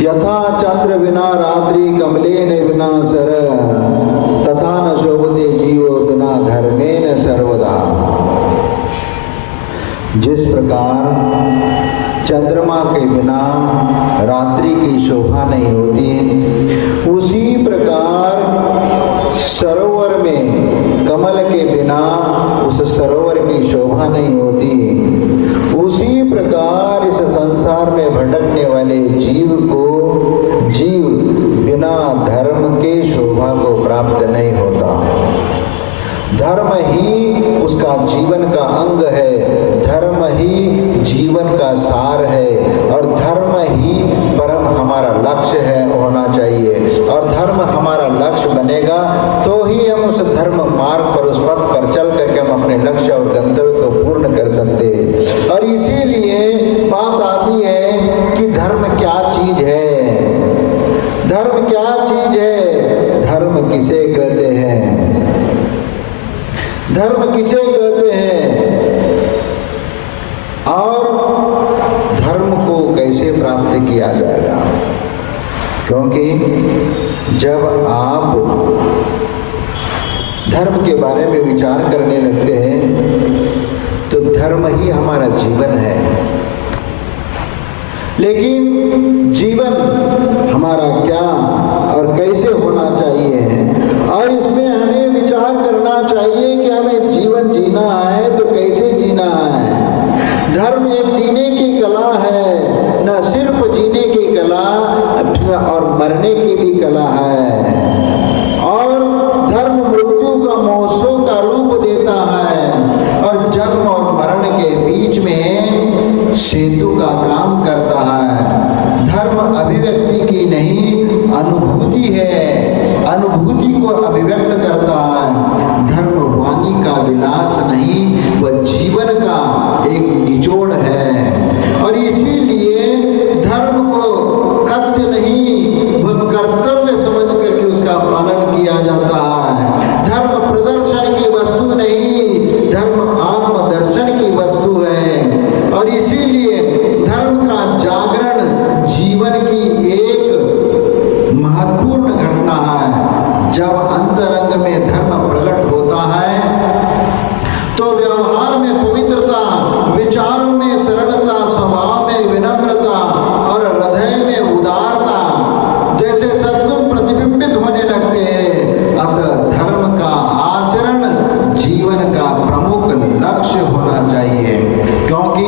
यथा चंद्र बिना रात्रि कमलेन विना सर, तथा न शोभते जीवो बिना धर्मेन सर्वदा। जिस प्रकार चंद्रमा के बिना रात्रि की शोभा नहीं होती, उसी प्रकार सरोवर में कमल के बिना उस सरोवर की शोभा नहीं होती। उसी प्रकार इस संसार में भटकने वाले जीव बिना धर्म के शोभा को प्राप्त नहीं होता। धर्म ही उसका जीवन का अंग है, धर्म ही जीवन का सार है, और धर्म ही परम हमारा लक्ष्य है होना चाहिए। और धर्म हमारा लक्ष्य बनेगा तो ही हम उस धर्म मार्ग पर, उस पथ पर चल करके हम अपने लक्ष्य और गंतव्य को पूर्ण कर सकते हैं। और इसीलिए बात आती है कि धर्म क्या चीज है, धर्म क्या चीज है, धर्म किसे कहते हैं, धर्म किसे कहते हैं, और धर्म को कैसे प्राप्त किया जाएगा। क्योंकि जब आप धर्म के बारे में विचार करने लगते हैं तो धर्म ही हमारा जीवन है। लेकिन जीवन हमारा क्या और कैसे होना चाहिए, और इसमें हमें विचार करना चाहिए कि हमें जीवन जीना है तो कैसे जीना है। धर्म एक जीने की कला है, न सिर्फ जीने की कला और मरने की भी कला है। और धर्म मृत्यु का महोत्सव का रूप देता है, और जन्म और मरण के बीच में सेतु का काम करता है। धर्म अभिव्यक्ति की नहीं अनुभूति है, अनुभूति को अभिव्यक्त करता है। धर्म वाणी का विलास नहीं, वह जीवन का एक निचोड़ है। और इसीलिए धर्म को कथ्य नहीं, वह कर्तव्य समझ करके उसका पालन किया जाता है। धर्म प्रदर्शन की वस्तु नहीं, धर्म आत्मदर्शन की वस्तु है। और इसीलिए धर्म का जागरण जीवन की एक महत्वपूर्ण घटना है। जब अंतरंग में धर्म प्रकट होता है तो व्यवहार में पवित्रता, विचारों में सरलता, स्वभाव में विनम्रता और हृदय में उदारता जैसे सद्गुण प्रतिबिंबित होने लगते हैं। अतः धर्म का आचरण जीवन का प्रमुख लक्ष्य होना चाहिए। क्योंकि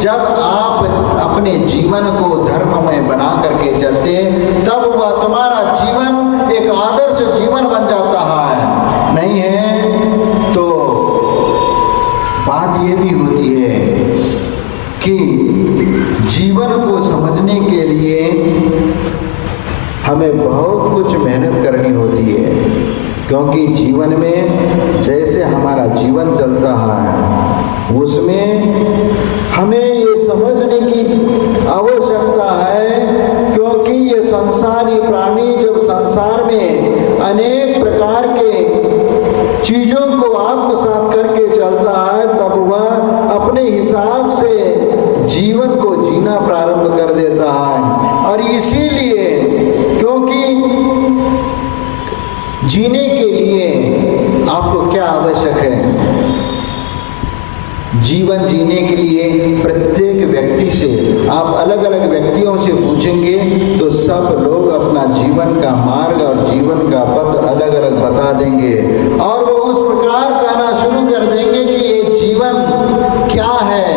जब आप अपने जीवन को धर्ममय बना करके चलते तब वह तुम्हारा जीवन एक आदर्श जीवन बन जाता है। नहीं है तो बात ये भी होती है कि जीवन को समझने के लिए हमें बहुत कुछ मेहनत करनी होती है। क्योंकि जीवन में जैसे हमारा जीवन चलता है उसमें हमें ये समझने की आवश्यकता है। क्योंकि ये संसारी प्राणी जब संसार में अनेक प्रकार के चीजों को आत्मसात करके चलता है तब वह अपने हिसाब से जीवन को जीना प्रारंभ कर देता है। और इसीलिए क्योंकि जीने के लिए आपको क्या आवश्यक है, जीवन जीने के लिए प्रत्येक व्यक्ति से आप अलग अलग व्यक्तियों से पूछेंगे तो सब लोग अपना जीवन का मार्ग और जीवन का पथ अलग अलग बता देंगे। और वो उस प्रकार कहना शुरू कर देंगे कि ये जीवन क्या है,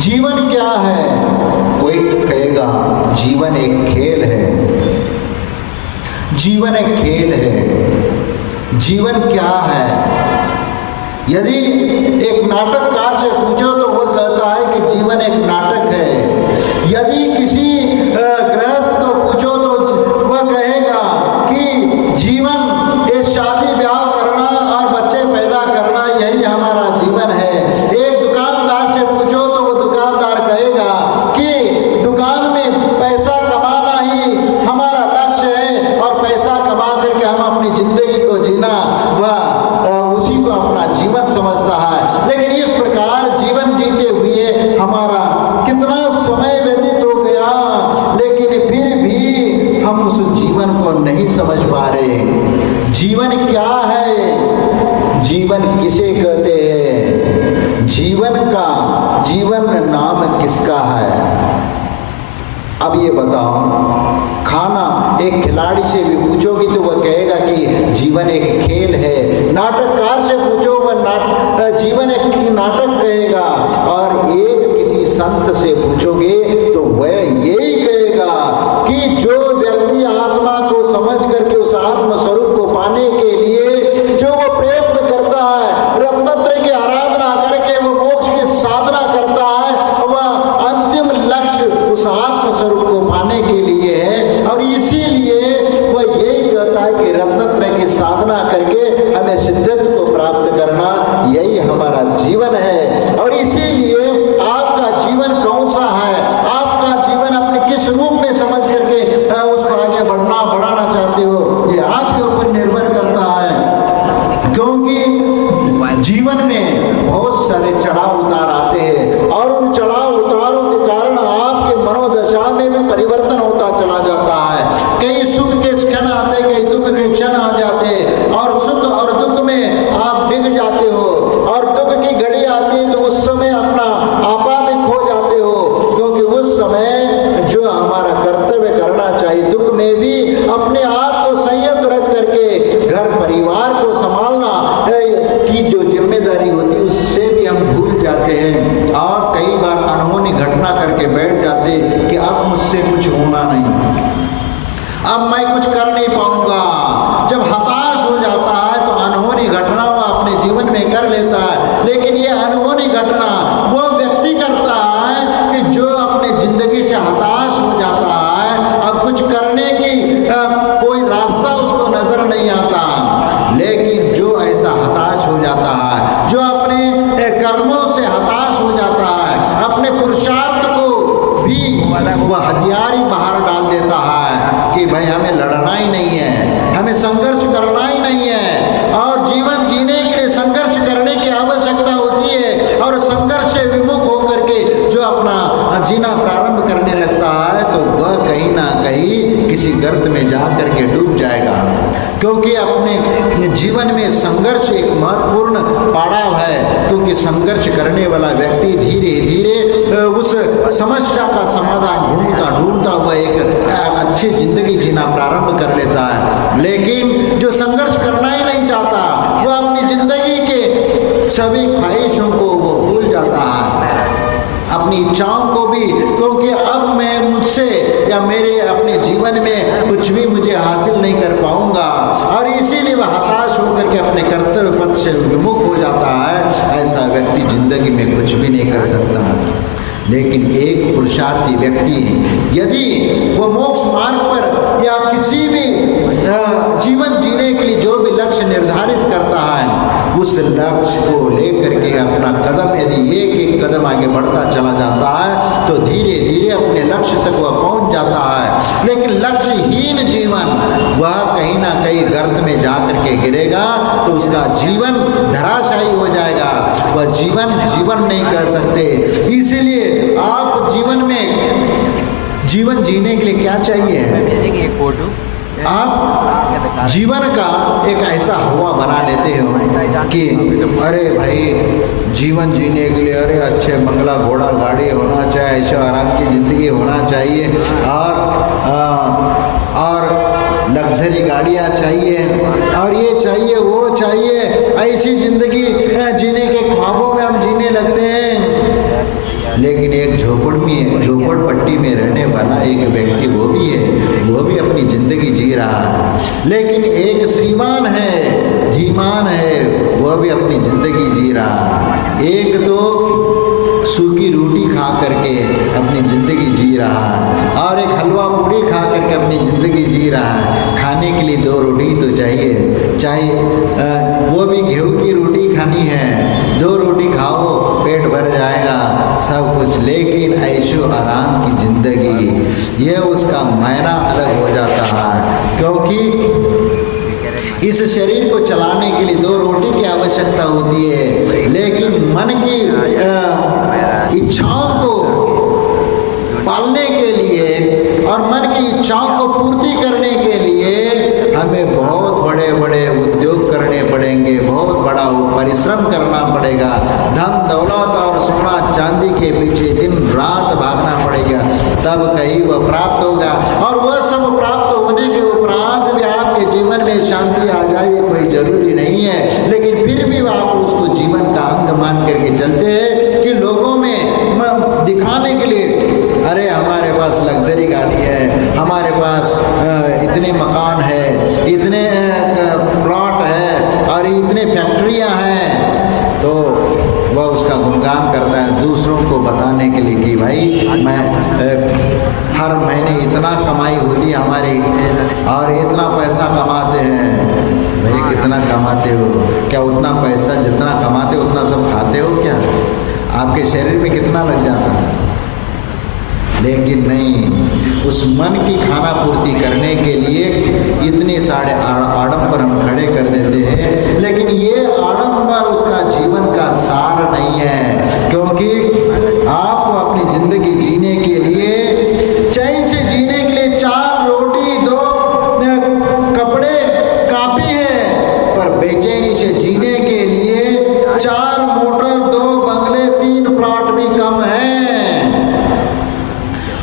जीवन क्या है। कोई कहेगा जीवन एक खेल है, जीवन एक खेल है। जीवन क्या है? यदि एक नाटककार से पूछो तो वो कहता है कि जीवन एक नाटक है। यदि किसी गृहस्थ को पूछो तो वह कहेगा कि जीवन इस शादी ब्याह करना और बच्चे पैदा करना यही हमारा जीवन है। एक दुकानदार से पूछो तो वो दुकानदार कहेगा कि दुकान में पैसा कमाना ही हमारा लक्ष्य है और पैसा कमा करके हम अपनी जिंदगी को जीना वह उसी को अपना जीवन समझता है। लेकिन इस प्रकार जीवन किसे कहते हैं, जीवन नाम किसका है। अब ये बताओ, खाना एक खिलाड़ी से भी पूछोगी तो वह कहेगा कि जीवन एक खेल है। नाटककार से पूछो वह जीवन एक नाटक कहेगा। और एक किसी संत से पूछोगे तो वह यही कहेगा कि जो व्यक्ति आत्मा को समझ करके उस आत्म स्वरूप को पाने के लिए जो वो प्रयत्न करता है, रत्नत्रय की आराधना करके वो मोक्ष की साधना करता है, वह अंतिम लक्ष्य उस आत्म स्वरूप को पाने के लिए है। और इसीलिए वह यही कहता है कि रत्नत्रय की साधना करके हमें सिद्धत्व को प्राप्त करना, यही हमारा जीवन है। और इसीलिए आपका जीवन कौन सा है, आपका जीवन अपने किस रूप में समझ करके उसको आगे बढ़ाना चाहते हो, ये आपके ऊपर निर्भर करता है। क्योंकि जीवन में बहुत सारे चढ़ाव उतार आते हैं और उन चढ़ाव उतारों के कारण आपके मनोदशा में भी परिवर्तन होता चला जाता है। कई सुख के क्षण आते, कई दुख के क्षण आ जाते, और सुख और दुख में आप डिग जाते हो, और दुख की घड़ी आती है तो उस समय अपना आपा में खो जाते हो। क्योंकि उस समय जो हमारा कर्तव्य करना चाहिए, दुख में भी अपने आप को संयत रख करके घर परिवार को संभालना की जो जिम्मेदारी होती है उससे भी हम भूल जाते हैं। और कई बार अनहोनी घटना करके बैठ जाते कि अब मुझसे कुछ होना नहीं, अब मैं कुछ कर नहीं पाऊंगा। जब हताश हो जाता है तो अनहोनी घटना वो अपने जीवन में कर लेता है। लेकिन ये अनहोनी घटना वो व्यक्ति करता है कि जो अपने जिंदगी से हताश हो जाता है, अब कुछ करने की कोई रास्ता उसको नजर नहीं आता। लेकिन जो ऐसा हताश हो जाता है, जो अपने कर्मों से हताश हो जाता है, अपने पुरुषार्थ को भी वह हथियार ही बाहर डाल देता है कि भाई हमें लड़ना ही नहीं है, हमें संघर्ष करना ही नहीं है। और जीवन जीने के लिए संघर्ष करने की आवश्यकता होती है। और संघर्ष से विमुख होकर के जो अपना जीना प्रारंभ करने लगता है तो वह कहीं ना कहीं किसी गर्त में जा करके डूब जाएगा। क्योंकि अपने जीवन में संघर्ष एक महत्वपूर्ण पड़ाव है। क्योंकि संघर्ष करने वाला व्यक्ति धीरे धीरे उस समस्या का समाधान ढूंढता हुआ एक अच्छी जिंदगी जीना प्रारंभ कर लेता है। लेकिन जो संघर्ष करना ही नहीं चाहता, वो अपनी जिंदगी के सभी ख्वाहिशों को वो भूल जाता है, अपनी इच्छाओं को भी। क्योंकि अब मैं मुझसे या मेरे अपने जीवन में कुछ भी मुझे हासिल नहीं कर पाऊंगा, और इसीलिए वह हताश होकर के अपने कर्तव्य पथ से विमुख हो जाता है। ऐसा व्यक्ति जिंदगी में कुछ भी नहीं कर सकता। लेकिन एक पुरुषार्थी व्यक्ति यदि वह मोक्ष मार्ग पर या किसी भी जीवन जीने के लिए जो भी लक्ष्य निर्धारित करता है, उस लक्ष्य को लेकर के अपना कदम यदि एक एक कदम आगे बढ़ता चला जाता है तो धीरे धीरे अपने लक्ष्य तक वह पहुंच जाता है। लेकिन लक्ष्यहीन जीवन वह कहीं ना कहीं गर्त में जाकर के गिरेगा तो उसका जीवन धराशायी हो जाएगा। वह जीवन नहीं कर सकते। इसीलिए आप जीवन जीने के लिए क्या चाहिए, आप जीवन का एक ऐसा हवा बना लेते हो कि अरे भाई जीवन जीने के लिए अरे अच्छे बंगला घोड़ा गाड़ी होना चाहिए, ऐशो आराम की ज़िंदगी होना चाहिए, और लग्जरी गाड़ियाँ चाहिए, और ये चाहिए वो चाहिए। ऐसी ज़िंदगी जीने के ख्वाबों में हम जीने लगते हैं। लेकिन एक झोपड़पट्टी में रहने वाला एक व्यक्ति वो भी अपनी ज़िंदगी जी रहा है। लेकिन एक श्रीमान है, धीमान है, वह भी अपनी ज़िंदगी जी रहा है। एक तो सूखी रोटी खा करके अपनी ज़िंदगी जी रहा है, और एक हलवा पूड़ी खा करके अपनी ज़िंदगी जी रहा है। खाने के लिए 2 रोटी तो चाहिए, वो भी गेहूं की रोटी खानी है। 2 रोटी खाओ पेट भर जाएगा सब कुछ। लेकिन ऐशो आराम की ज़िंदगी ये उसका मायना अलग हो जाता है। क्योंकि इस शरीर को चलाने के लिए 2 रोटी की आवश्यकता होती है, लेकिन मन की इच्छाओं को पालने के लिए और मन की इच्छाओं को पूर्ति करने के लिए हमें बहुत बड़े बड़े उद्योग करने पड़ेंगे, बहुत बड़ा परिश्रम करना पड़ेगा, धन दौलत और सोना चांदी के पीछे दिन रात भागना पड़ेगा, तब कहीं वह प्राप्त होगा। और वह सब प्राप्त होने के उपरांत भी आपके जीवन में शांति आ जाए ये कोई जरूरी नहीं है, लेकिन फिर भी आप उसको जीवन का अंग मान करके चलते हैं कि लोगों में दिखाने के लिए, अरे हमारे पास लग्जरी गाड़ी है, हमारे पास इतने मकान है, इतने प्लॉट है और इतने फैक्ट्रियां हैं, तो वह उसका गुणगान करता है दूसरों को बताने के लिए कि भाई मैं हर महीने इतना कमाई होती है हमारी और इतना पैसा कमाते हैं। भाई कितना कमाते हो? क्या उतना पैसा जितना कमाते हो उतना सब खाते हो क्या? आपके शरीर में कितना लग जाता है? लेकिन नहीं, उस मन की खाना पूर्ति करने के लिए इतने सारे आडंबर हम खड़े कर देते हैं, लेकिन ये आडंबर उसका जीवन का सार नहीं है, क्योंकि आपको अपनी जिंदगी जीने के लिए, चैन से जीने के लिए 4 रोटी 2 कपड़े काफी है, पर बेचैनी से जीने के लिए 4 मोटर 2 बंगले 3 प्लॉट भी कम है।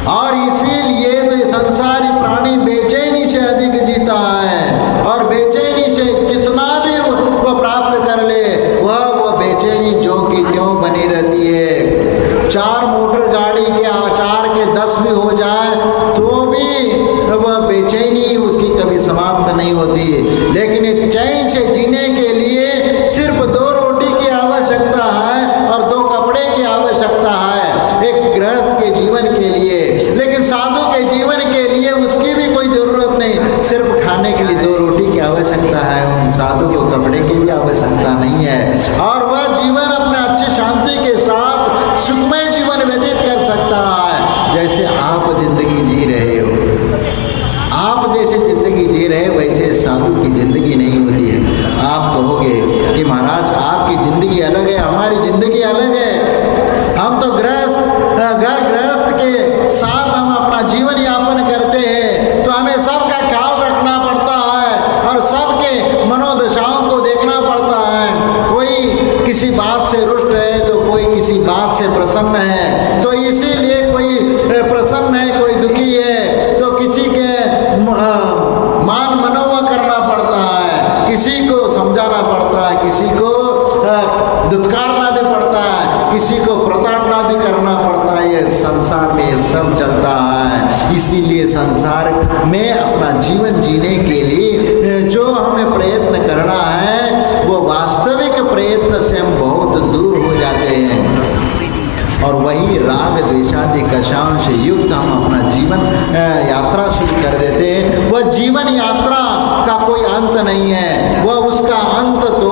और इसीलिए तो ये संसारी प्राणी बेचैनी से अधिक जीता है, और बेचैनी से जितना भी वह प्राप्त कर ले वह बेचैनी जो की त्यों बनी रहती है। 4 मोटर गाड़ी के 4 के 10 भी हो जाए तो भी वह बेचैनी उसकी कभी समाप्त नहीं होती। लेकिन चैन से जीने के लिए सिर्फ 2 रोटी की आवश्यकता है और 2 कपड़े की आवश्यकता है एक गृहस्थ के जीवन के लिए, लेकिन साधु के जीवन के लिए उसकी भी कोई जरूरत नहीं, सिर्फ खाने के लिए 2 रोटी की आवश्यकता है, उन साधु को कपड़े की भी आवश्यकता नहीं है। और वह जीवन अपने अच्छी शांति के साथ सुखमय जीवन व्यतीत कर सकता है, जैसे आप जिंदगी जी रहे हो। आप जैसे जिंदगी जी रहे वैसे साधु की जिंदगी नहीं होती है। आप कहोगे कि महाराज आपकी जिंदगी अलग है, हमारी जिंदगी अलग है, हम तो गृहस्थ के साथ हम अपना जीवन यापन करते हैं, तो हमें सबका ख्याल रखना पड़ता है और सबके मनोदशाओं को देखना पड़ता है। कोई किसी बात से रुष्ट है तो कोई किसी बात से प्रसन्न है, तो इसीलिए कोई प्रसन्न है कोई दुखी है, तो किसी के मान मनोवा करना पड़ता है, किसी को समझाना पड़ता है, किसी को दुत्कारना भी पड़ता है, किसी को प्रताड़ना भी करना पड़ता है। ये संसार में सब चलता है। इसीलिए संसार में अपना जीवन जीने के लिए जो हमें प्रयत्न करना है वो वास्तविक प्रयत्न से हम बहुत दूर हो जाते हैं, और वही राग द्वेषादि कषायों से युक्त हम अपना जीवन यात्रा शुरू कर देते हैं। वह जीवन यात्रा का कोई अंत नहीं है, वह उसका अंत तो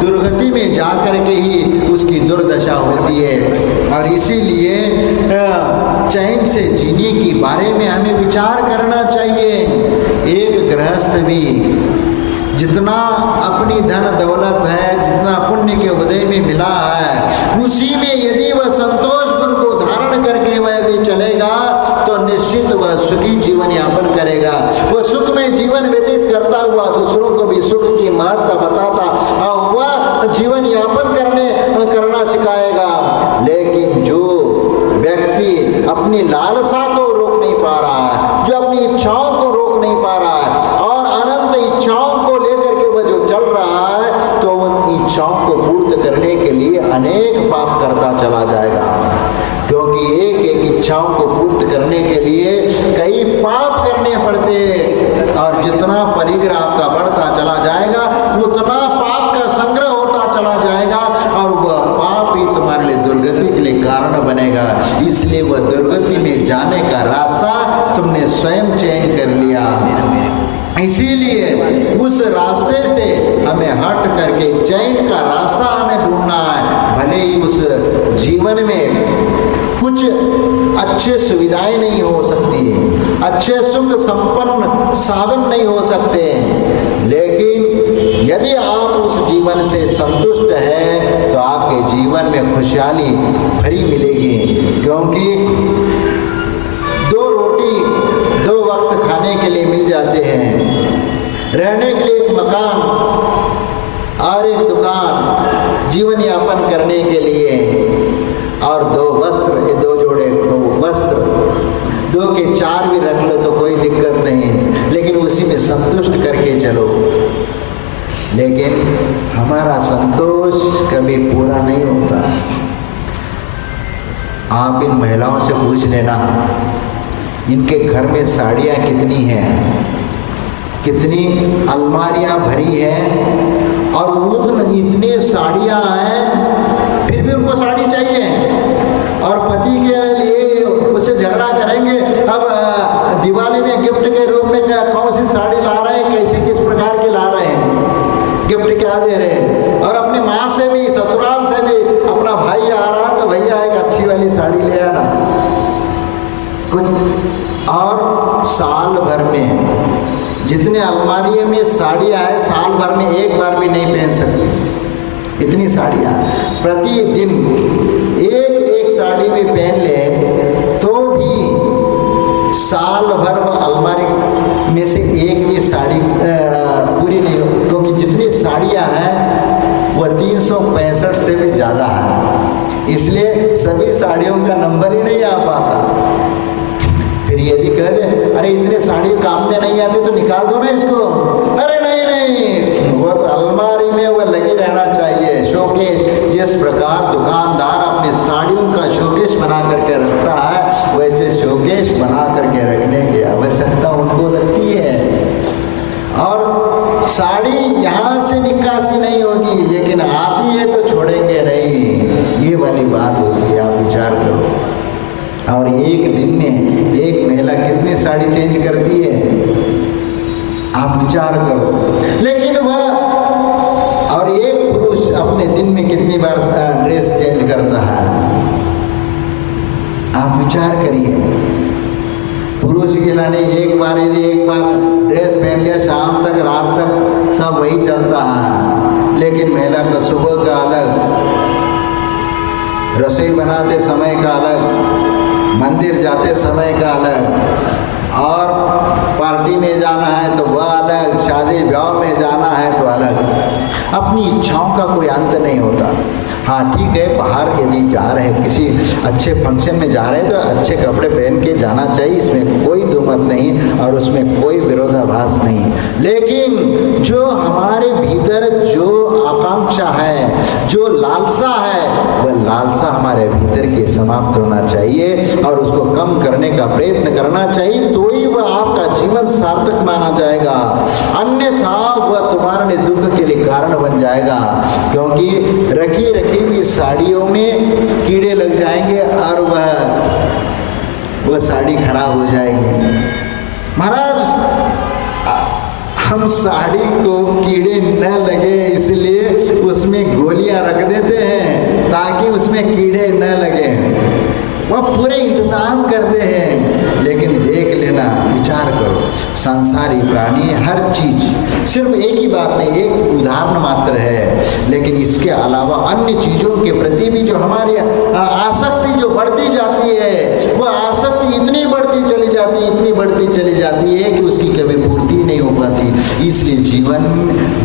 दुर्गति में जाकर के ही उसकी दुर्दशा होती है। और इसीलिए चैन से जीने के बारे में हमें विचार करना चाहिए। एक गृहस्थ भी जितना अपनी धन दौलत है, जितना पुण्य के उदय में मिला है, उसी में यदि वह संतोष गुण को धारण करके वह यदि चलेगा तो निश्चित वह सुखी जीवन यापन करेगा। वह सुख में जीवन व्यतीत करता हुआ दूसरों को भी सुख की महत्ता बताता और वह जीवन यापन करना सिखाएगा। लेकिन जो व्यक्ति अपनी लालसा को रोक नहीं पा रहा है, जो अपनी इच्छाओं को रोक नहीं पा रहा है और अनंत इच्छाओं को लेकर के वह जो चल रहा है, तो उन इच्छाओं को पूर्ण करने के लिए अनेक पाप करता चला जाएगा, क्योंकि एक एक इच्छाओं को पूर्ण करने के लिए कई पाप करने पड़ते, और जितना परिग्रह आपका बढ़ता चला जाएगा उतना पाप का संग्रह होता चला जाएगा, और वह पाप ही तुम्हारे लिए दुर्गति के लिए कारण बनेगा। इसलिए वह दुर्गति में जाने का रास्ता तुमने स्वयं चयन कर लिया। इसीलिए उस रास्ते से हमें हट करके चैन का रास्ता हमें ढूंढना है। भले ही उस जीवन में कुछ अच्छे सुविधाएं नहीं हो सकती, अच्छे सुख संपन्न साधन नहीं हो सकते, लेकिन यदि आप उस जीवन से संतुष्ट हैं तो आपके जीवन में खुशहाली भरी मिलेगी। क्योंकि 2 रोटी 2 वक्त खाने के लिए मिल जाते हैं, रहने के लिए एक मकान और एक दुकान जीवन यापन करने के लिए, और 2 वस्त्र, 2 जोड़े वस्त्र, 2 के 4 भी रख लो तो कोई दिक्कत नहीं, लेकिन उसी में संतुष्ट करके चलो। लेकिन हमारा संतोष कभी पूरा नहीं होता। आप इन महिलाओं से पूछ लेना, इनके घर में साड़ियाँ कितनी हैं, कितनी अलमारियाँ भरी हैं, और वो इतने साड़ियाँ हैं फिर भी उनको साड़ी चाहिए, और पति के लिए उससे झगड़ा करेंगे। अब दिवाली में गिफ्ट के रूप में कौन सी साड़ी ला रहे हैं, कैसे किस प्रकार की ला रहे हैं, गिफ्ट क्या दे रहे हैं। और अपनी माँ से भी, ससुराल से भी, अपना भाई आ रहा तो भैया एक अच्छी वाली साड़ी ले आना कुछ। और साल भर में जितने अलमारी में साड़ियाँ हैं, साल भर में एक बार भी नहीं पहन सकती, इतनी साड़ियाँ। प्रतिदिन एक साड़ी भी पहन ले तो भी साल भर वह अलमारी में से एक भी साड़ी पूरी नहीं हो, क्योंकि जितनी साड़ियाँ हैं वह 365 से भी ज़्यादा है, इसलिए सभी साड़ियों का नंबर ही नहीं आ पाता। फिर यदि कह दे अरे इतने साड़ी काम में नहीं आती तो निकाल दो ना इसको, अरे नहीं, वो तो अलमारी में वो लगी रहना चाहिए, शोकेस। जिस प्रकार दुकानदार अपने साड़ियों का शोकेस बना करके रखता है, वैसे शोकेस बना करके रखने की आवश्यकता उनको लगती है। और साड़ी यहाँ से निकासी नहीं होगी, लेकिन आती है तो छोड़ेंगे नहीं, ये वाली बात होती है। आप विचार करो, और एक दिन में एक महिला कितनी साड़ी चेंज करती है, आप विचार करो। लेकिन वह, और एक पुरुष अपने दिन में कितनी बार ड्रेस चेंज करता है, आप विचार करिए। पुरुष के लाने एक बार, यदि एक बार ड्रेस पहन लिया, शाम तक रात तक सब वही चलता है। लेकिन महिला का सुबह का अलग, रसोई बनाते समय का अलग, मंदिर जाते समय का अलग, और पार्टी में जाना है तो वह अलग, शादी ब्याह में जाना है तो अलग। अपनी इच्छाओं का कोई अंत नहीं होता। हाँ ठीक है, बाहर यदि जा रहे हैं, किसी अच्छे फंक्शन में जा रहे हैं तो अच्छे कपड़े पहन के जाना चाहिए, इसमें कोई दो मत नहीं और उसमें कोई विरोधाभास नहीं। लेकिन जो हमारे भीतर जो आकांक्षा है, जो लालसा है, वह लालसा हमारे भीतर के समाप्त होना चाहिए और उसको कम करने का प्रयत्न करना चाहिए, तो ही वह आपका जीवन सार्थक माना जाएगा। अन्यथा वह तुम्हारे लिए दुख के लिए कारण बन जाएगा, क्योंकि रखी रखी हुई साड़ियों में कीड़े लग जाएंगे और वह साड़ी खराब हो जाएगी। महाराज, हम साड़ी को कीड़े न लगे इसलिए उसमें गोलियां रख देते हैं ताकि उसमें कीड़े न लगे, वह पूरे इंतजाम करते हैं। लेकिन देख लेना, विचार करो, संसारी प्राणी हर चीज, सिर्फ एक ही बात नहीं, एक उदाहरण मात्र है, लेकिन इसके अलावा अन्य चीजों के प्रति भी जो हमारी आसक्ति जो बढ़ती जाती है, वह आसक्ति इतनी बढ़ती चली जाती है, इतनी बढ़ती चली जाती है कि उसकी कभी पूर्ति नहीं हो पाती। इसलिए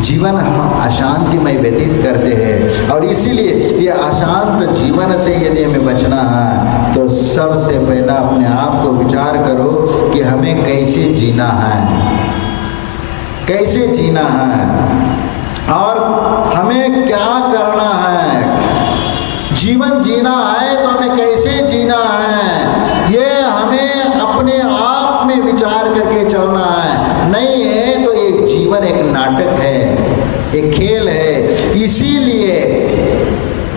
जीवन हम अशांतिमय व्यतीत करते हैं, और इसीलिए ये अशांत जीवन से यदि हमें बचना है तो सबसे पहला अपने आप को विचार करो कि हमें कैसे जीना है, कैसे जीना है और हमें क्या करना है। जीवन जीना है तो हमें कैसे जीना है, ये हमें अपने आप में विचार करके चलना है। नहीं है तो ये जीवन एक नाटक है, एक खेल है।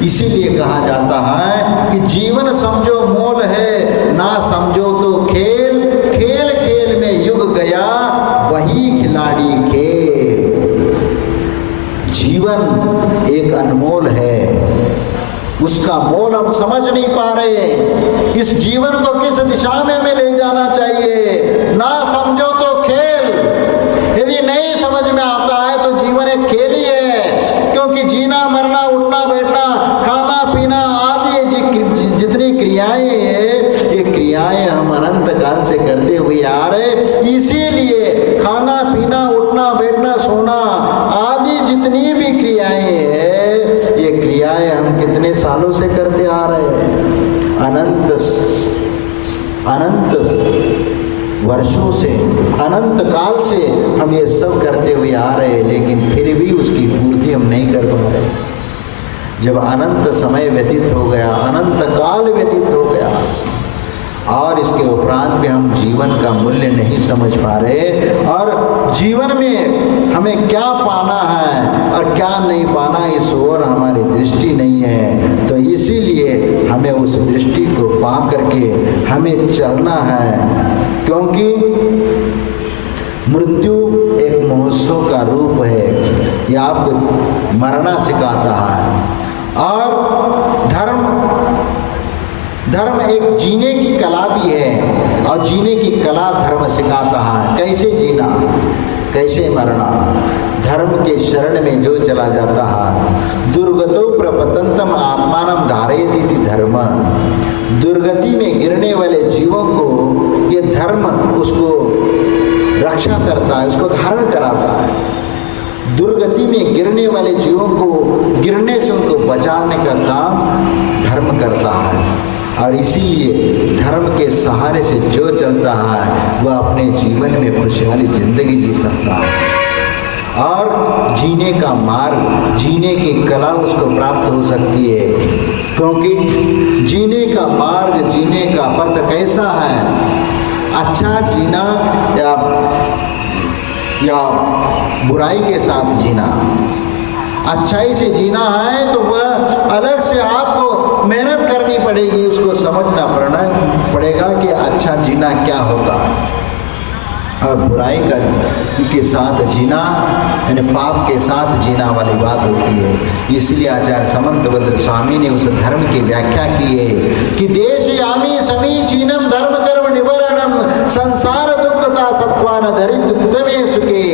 इसीलिए कहा जाता है कि जीवन समझो मोल है, ना समझो तो खेल, खेल खेल में युग गया वही खिलाड़ी खेल। जीवन एक अनमोल है, उसका मोल हम समझ नहीं पा रहे। इस जीवन को किस दिशा में हमें ले जाना चाहिए, ना समझो तो खेल। यदि नहीं समझ में आता है तो जीवन एक खेल ही है, क्योंकि जीना मरना उठना बैठना खाना पीना आदि जितनी क्रियाएं हैं, ये क्रियाएं हम अनंत काल से करते हुए आ रहे। इसीलिए खाना पीना उठना बैठना सोना आदि जितनी भी क्रियाएं कितने सालों से करते आ रहे हैं, अनंत वर्षों से, अनंत काल से हम ये सब करते हुए आ रहे हैं, लेकिन फिर भी उसकी पूर्ति हम नहीं कर पा रहे। जब अनंत समय व्यतीत हो गया, अनंत काल व्यतीत हो गया और इसके उपरांत भी हम जीवन का मूल्य नहीं समझ पा रहे और जीवन में हमें क्या पाना है और क्या नहीं पाना, इस ओर हमारी दृष्टि नहीं है। तो इसीलिए हमें उस दृष्टि को पा करके हमें चलना है, क्योंकि मृत्यु एक महोत्सव का रूप है, यह आपको मरना सिखाता है। और धर्म एक जीने की कला भी है और जीने की कला धर्म सिखाता है, कैसे जीना, कैसे मरना। धर्म के शरण में जो चला जाता है, दुर्गतो प्रपतंतम आत्मानम धारयति धर्म, दुर्गति में गिरने वाले जीवों को ये धर्म उसको रक्षा करता है, उसको धारण कराता है। दुर्गति में गिरने वाले जीवों को गिरने से उनको बचाने का काम धर्म करता है। और इसीलिए धर्म के सहारे से जो चलता है वह अपने जीवन में खुशहाली जिंदगी जी सकता है और जीने का मार्ग, जीने की कला उसको प्राप्त हो सकती है। क्योंकि जीने का मार्ग, जीने का पथ कैसा है, अच्छा जीना या बुराई के साथ जीना। अच्छाई से जीना है तो वह अलग से आपको मेहनत करनी पड़ेगी, उसको समझना पड़ेगा कि अच्छा जीना क्या होता है और बुराई के साथ जीना यानी पाप के साथ जीना वाली बात होती है। इसलिए आचार्य समंतभद्र स्वामी ने उस धर्म की व्याख्या की है कि देश यामी समीचीनम धर्म कर्म निवारणम संसार दुखता सत्वान धरित्तमे सुखे।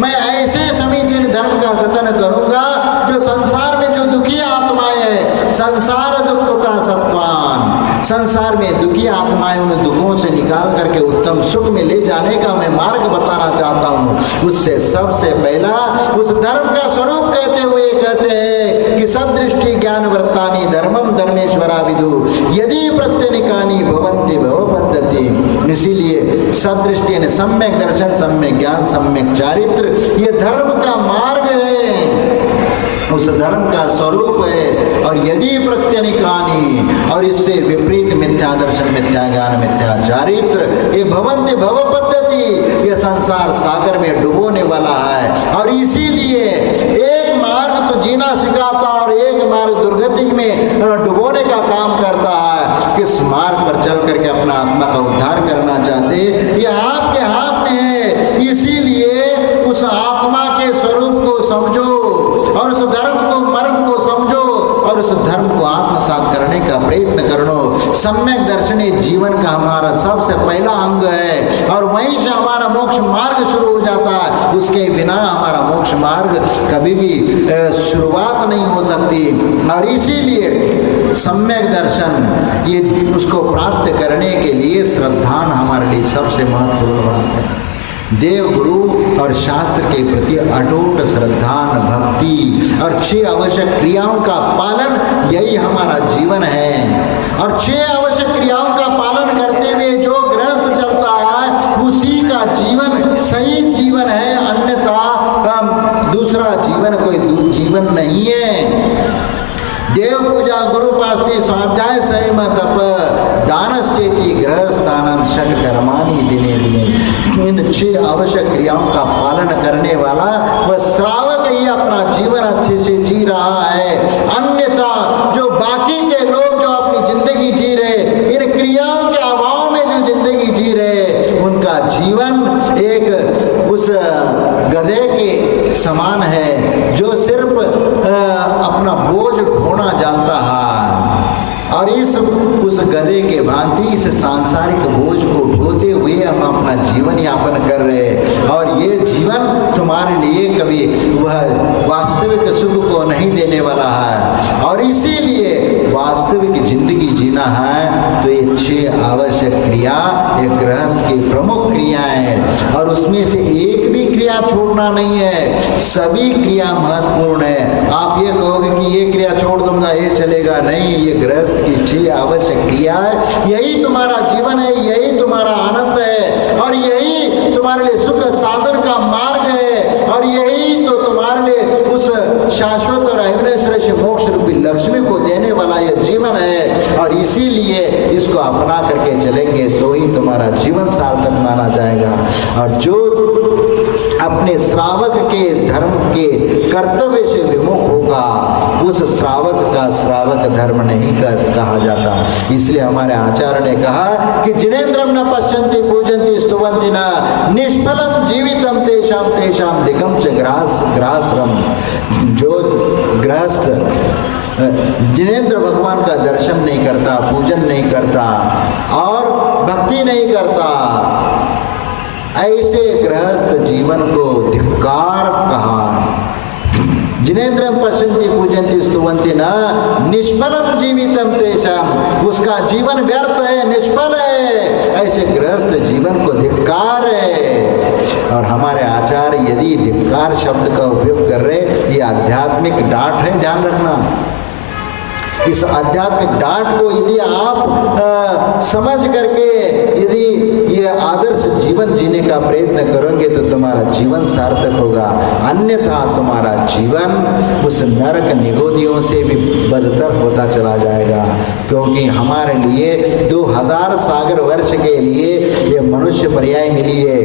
मैं ऐसे समीचीन धर्म का कथन करूंगा जो संसार में जो दुखी आत्माएं है, संसार दुखता सत्वान, संसार में दुखी आत्माएं उन दुखों से निकाल करके उत्तम सुख में ले जाने का मैं मार्ग बताना चाहता हूँ। उससे सबसे पहला उस धर्म का स्वरूप कहते हुए कहते हैं कि सदृष्टि ज्ञान वृत्तानि धर्मम धर्मेश्वरा विदु यदि प्रत्यनिकानि भवन्ति भव पद्धति। इसीलिए सदृष्टि यानी सम्यक दर्शन, सम्यक ज्ञान, सम्यक चारित्र, ये धर्म का मार्ग है, उस धर्म का स्वरूप है। और यदि प्रत्यनिकानि, और इससे विपरीत मिथ्या दर्शन, मिथ्या ज्ञान, मिथ्या चारित्र, ये भवन्ति भव पद्धति, ये संसार सागर में डुबोने वाला है। और इसीलिए एक मार्ग तो जीना सिखाता और एक मार्ग दुर्गति में डुबोने का काम करता है। किस मार्ग पर चल करके अपना आत्मा का उद्धार करना चाहते, ये आपके हाथ में है। इसीलिए उस आत्मा के स्वरूप को समझो और उस धर्म को, मर्म को समझो और उस धर्म को आत्मसात करने का प्रयत्न करो। सम्यक दर्शन जीवन का हमारा सबसे पहला अंग है और वहीं से हमारा मोक्ष मार्ग शुरू हो जाता है। उसके बिना हमारा मोक्ष मार्ग कभी भी शुरुआत नहीं हो सकती। और इसीलिए सम्यक दर्शन ये उसको प्राप्त करने के लिए श्रद्धान हमारे लिए सबसे महत्वपूर्ण बात है। देव गुरु और शास्त्र के प्रति अटूट श्रद्धान, भक्ति और 6 आवश्यक क्रियाओं का पालन, यही हमारा जीवन है। और 6 आवश्यक क्रियाओं का पालन करते हुए जो गृहस्थ चलता है उसी का जीवन सही जीवन है, अन्यथा दूसरा जीवन कोई जीवन नहीं है। देव पूजा, गुरु पास्ति, स्वाध्याय, संयम, तप, दानश्चेति, गृहस्थानम, षट कर्माणि दिने दिने, इन 6 आवश्यक क्रियाओं का पालन करने वाला वह श्रावक ही अपना जीवन अच्छे से जी रहा है। अन्यथा जो बाकी के लोग जो अपनी जिंदगी जी रहे, इन क्रियाओं के अभाव में जो जिंदगी जी रहे, उनका जीवन एक उस गधे के समान है जो सिर्फ अपना बोझ ढोना जानता है। और उस गधे के भांति इस सांसारिक बोझ को ढोते हुए हम अपना जीवन यापन कर रहे हैं। और ये जीवन तुम्हारे लिए कभी वह वास्तविक सुख को नहीं देने वाला है। और इसीलिए वास्तविक जिंदगी जीना है तो ये 6 आवश्यक क्रिया, ये गृहस्थ की प्रमुख क्रियाएं हैं और उसमें से एक भी क्रिया छोड़ना नहीं है। सभी क्रिया महत्वपूर्ण है। आप ये कहोगे कि ये क्रिया छोड़ दूंगा होगा ये चलेगा नहीं, ये गृहस्थ की अच्छी आवश्यक क्रिया है, यही तुम्हारा जीवन है, यही तुम्हारा आनंद है, और यही तुम्हारे लिए सुख साधन का मार्ग है, और यही तो तुम्हारे लिए उस शाश्वत और अविनाशी से मोक्ष रूपी लक्ष्मी को देने वाला यह जीवन है। और इसीलिए इसको अपना करके चलेंगे तो ही तुम्हारा जीवन सार्थक माना जाएगा। और जो अपने श्रावक के धर्म के कर्तव्य से विमुख होगा, उस श्रावक का श्रावक धर्म नहीं कहा जाता। इसलिए हमारे आचार्य ने कहा कि जिनेन्द्रम न पश्यन्ति पूजन्ति स्तुवन्ति न निष्फलम जीवितम तेषाम तेषाम दिकम च ग्रासरम। जो गृहस्थ जिनेन्द्र भगवान का दर्शन नहीं करता, पूजन नहीं करता और भक्ति नहीं करता, ऐसे गृहस्थ जीवन को धिक्कार कहा। जिनेन्द्रम पश्यन्ति पूजन्ति स्तुवन्ति न निष्फलम जीवितम तेषाम, उसका जीवन व्यर्थ है, निष्फल है, ऐसे गृहस्थ जीवन को धिक्कार है। और हमारे आचार्य यदि धिक्कार शब्द का उपयोग कर रहे, ये आध्यात्मिक डांट है, ध्यान रखना। इस आध्यात्मिक डांट को यदि आप समझ करके यदि ये आदर्श जीवन जीने का प्रयत्न करोगे तो तुम्हारा जीवन सार्थक होगा, अन्यथा तुम्हारा जीवन उस नरक निगोदियों से भी बदतर होता चला जाएगा। क्योंकि हमारे लिए 2000 सागर वर्ष के लिए ये मनुष्य पर्याय मिली है,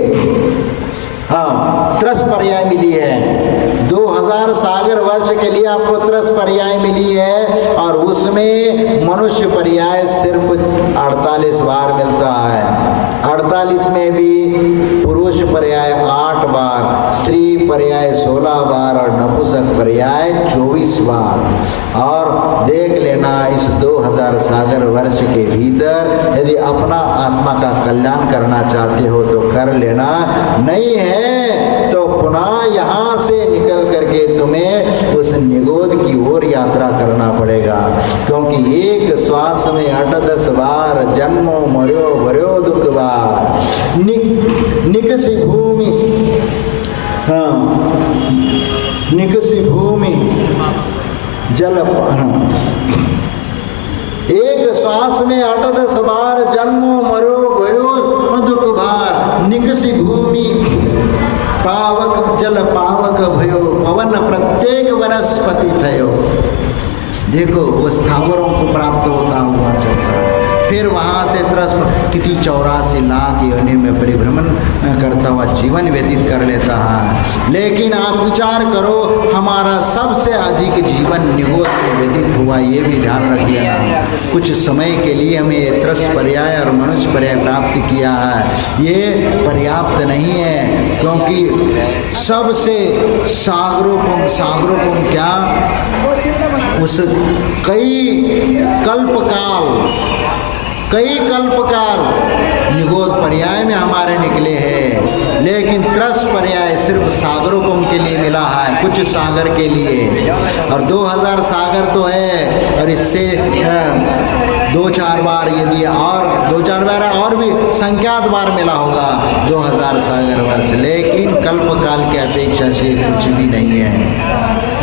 हाँ त्रस पर्याय मिली है। 2000 सागर वर्ष के लिए आपको त्रस पर्याय मिली है, और उसमें मनुष्य पर्याय सिर्फ 48 बार मिलता है। 48 में भी पुरुष पर्याय 8 बार, स्त्री पर्याय 16 बार और नपुंसक पर्याय 24 बार। और देख लेना, इस 2000 सागर वर्ष के भीतर यदि अपना आत्मा का कल्याण करना चाहते हो तो कर लेना, नहीं है तो पुनः यहाँ से निकल करके तुम्हें उस निगोद की ओर यात्रा करना पड़ेगा। क्योंकि एक श्वास में 8-10 बार जन्मो मर्यो भर्यो दुख बार निकसी भूमि, हाँ निकसी भूमि जल, एक श्वास में 8-10 बार जन्मो मरो भयो दुख भार निकसी भूमि पावक जल पावक भयो पवन प्रत्येक वनस्पति थयो। देखो वो स्थावरों को प्राप्त होता हुआ चलता है, फिर वहाँ से किसी 84 लाख योनि में परिभ्रमण करता हुआ जीवन व्यतीत कर लेता है। लेकिन आप विचार करो, हमारा सबसे अधिक जीवन निगोद में व्यतीत हुआ, ये भी ध्यान रखिएगा। कुछ समय के लिए हमें ये त्रस पर्याय और मनुष्य पर्याय प्राप्त किया है, ये पर्याप्त नहीं है। क्योंकि सबसे सागरोपम क्या, उस कई कल्पकाल निगोद पर्याय में हमारे निकले हैं, लेकिन त्रस पर्याय सिर्फ सागरोपम के लिए मिला है, कुछ सागर के लिए। और 2000 सागर तो है, और इससे 2-4 बार यदि और 2-4 बार और भी संख्यात बार मिला होगा 2000 सागर वर्ष, लेकिन कल्पकाल की अपेक्षा से कुछ भी नहीं है।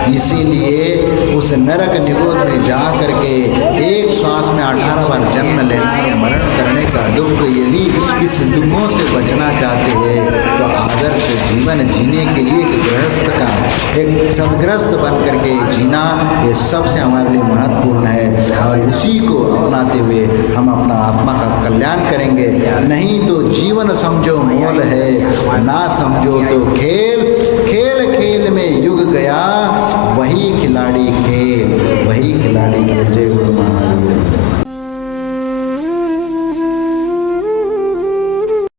इसीलिए उस नरक निगोद में जा करके एक श्वास में 18 बार जन्म लेना और मरण करने का दुख, यदि इस दुखों से बचना चाहते हैं तो आदर्श जीवन जीने के लिए एक गृहस्थ का, एक सदग्रस्त बन करके जीना, ये सबसे हमारे लिए महत्वपूर्ण है। और उसी को अपनाते हुए हम अपना आत्मा का कल्याण करेंगे। नहीं तो जीवन समझो मोल है, ना समझो तो खेल, खेल खेल में युग गया,